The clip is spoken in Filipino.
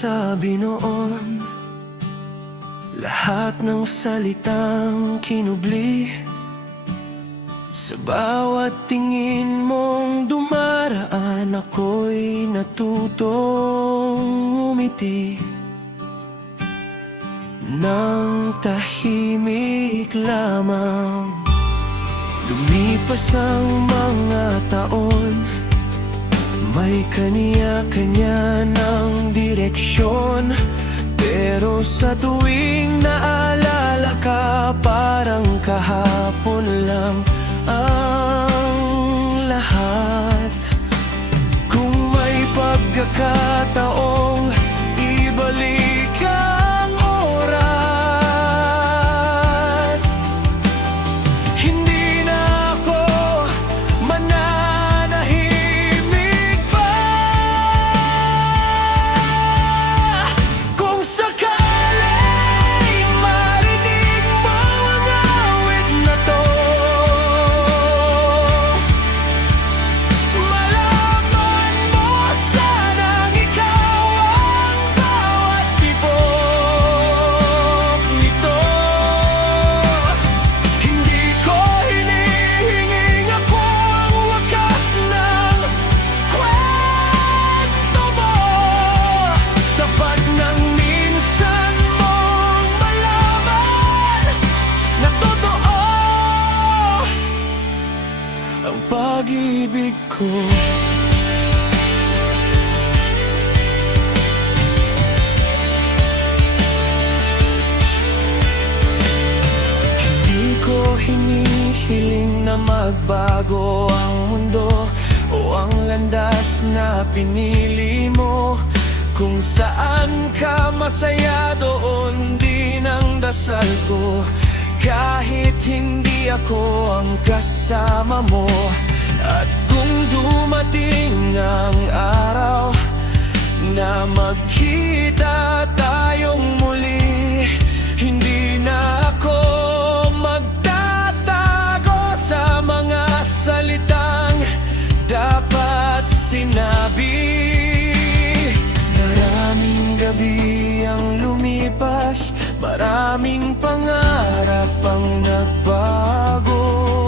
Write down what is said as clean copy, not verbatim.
sabi noon, lahat ng salitang kinubli. Sa bawat tingin mong dumaraan, ako'y natutong umiti. Nang tahimik lamang, lumipas ang mga taon, may kanya-kanya ng direksyon. Pero sa tuwing naalala ka, parang kahapon lang ang lahat. Kung may pagkakataong ibalik ang oras, hindi na ako mananahimik pa. Kung sakaling marinig mo ang awit na to, malaman mo sanang ikaw ang bawat tibok nito. Hindi ko hinihinging ako ang wakas ng kwento mo. Sapat nang minsan mong malaman na totoo ang pag-ibig ko. Hindi ko hinihiling na magbago ang mundo o ang landas na pinili mo. Kung saan ka masaya, doon din ang dasal ko. Kahit hindi ako ang kasama mo. At kung dumating ang araw na magkita tayong muli, hindi na ako magtatago sa mga salitang dapat sinabi. Maraming gabi ang lumipas, maraming pangarap ang nagbago.